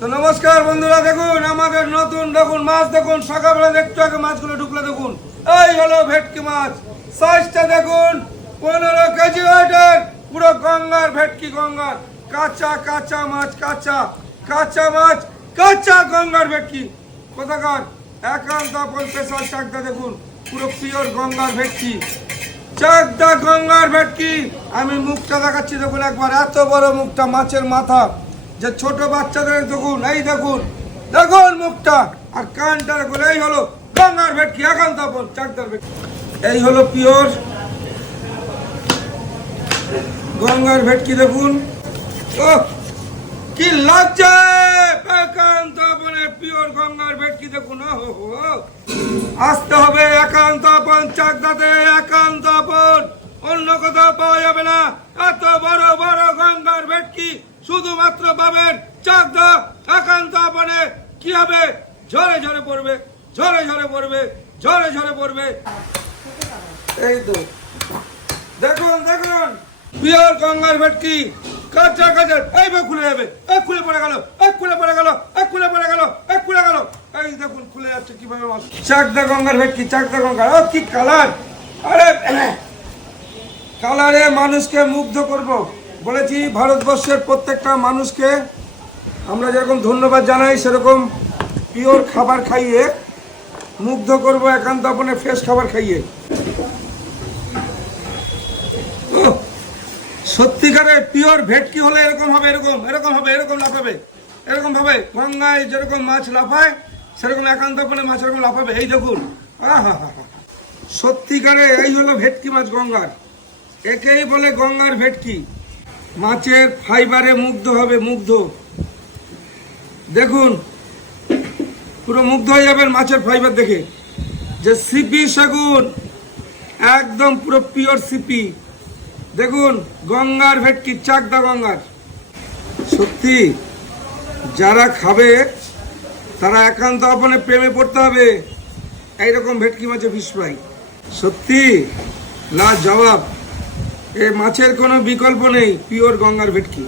তো নমস্কার বন্ধুরা, দেখুন, আমাদের নতুন, দেখুন, মাছ দেখুন, সকালবেলা একটু আগে মাছগুলো ঢুকলে দেখুন। এই হলো ভেটকি মাছ। সাইজটা দেখুন, পনেরো কেজি ওয়েটের পুরো গঙ্গার ভেটকি, গঙ্গার। কাঁচা কাঁচা মাছ, কাঁচা কাঁচা মাছ, কাঁচা গঙ্গার ভেটকি। কোথাকার? একান্ত স্পেশাল চাকদা দেখুন, পুরো পিওর গঙ্গার ভেটকি। চাকদা গঙ্গার ভেটকি। আমি মুখটা দেখাচ্ছি, দেখুন একবার, এত বড় মুখটা, মাছের মাথা। যে ছোট বাচ্চাদের দেখুন, এই দেখুন দেখুন মুখটা। আর কানটা দেখুন এই হলো গঙ্গার ভেটকি, একান্ত আপন, চাকদার ভেটকি। এই হলো পিওর। গঙ্গার ভেটকি দেখুন। ও কি লাগছে আসতে হবে একান্ত আপন চাকদাতে, একান্ত আপন। অন্য কোথাও পাওয়া যাবে না। এত বড় বড় গঙ্গার ভেটকি শুধুমাত্র পাবেন চাকদা একান্ত আপনে কি হবে? ঝরে ঝরে পড়বে, ঝরে ঝরে পড়বে, ঝরে ঝরে পড়বে। এই তো। দেখুন দেখুন। পিওর গঙ্গার ভেটকি। কাঁচা কাঁচা। এই বে খুলে যাবে। এই খুলে পড়ে গেল, এই খুলে পড়ে গেল, এই খুলে পড়ে গেল, এই খুলে গেল। এই দেখুন, খুলে যাচ্ছে কীভাবে চাকদা গঙ্গার ভেটকি চাকদা গঙ্গার। ও, কি কালার আরে কালারে মানুষকে মুগ্ধ করব। বলেছি ভারতবর্ষের প্রত্যেকটা মানুষকে আমরা যেরকম ধন্যবাদ জানাই সেরকম পিওর খাবার খাইয়ে মুগ্ধ করব একান্ত আপনে ফ্রেশ খাবার খাইয়ে। উহ, সত্যিকারের পিওর ভেটকি হলে এরকম হবে এরকম এরকম হবে এরকম লাফাবে এরকম ভাবে গঙ্গায় যেরকম মাছ লাফায় সেরকম একান্ত করে মাছ এরকম লাফাবে। এই দেখুন আহা হা হা। সত্যিকারে এই হলো ভেটকি মাছ গঙ্গার। একেই বলে গঙ্গার ভেটকি। মাছের ফাইবারে মুগ্ধ হবে, মুগ্ধ। দেখুন, পুরো মুগ্ধ হয়ে যাবেন মাছের ফাইবার দেখে। যে সিপি সেগুন, একদম পুরো পিওর সিপি। দেখুন, গঙ্গার ভেটকি, চাকদা গঙ্গার। সত্যি, যারা খাবে, তারা একান্ত আপনে প্রেমে পড়তে হবে। এইরকম ভেটকি মাছে ফিস ফ্রাই সত্যি লা জবাব এ মাছের কোনো বিকল্প নেই পিওর গঙ্গার ভেটকি।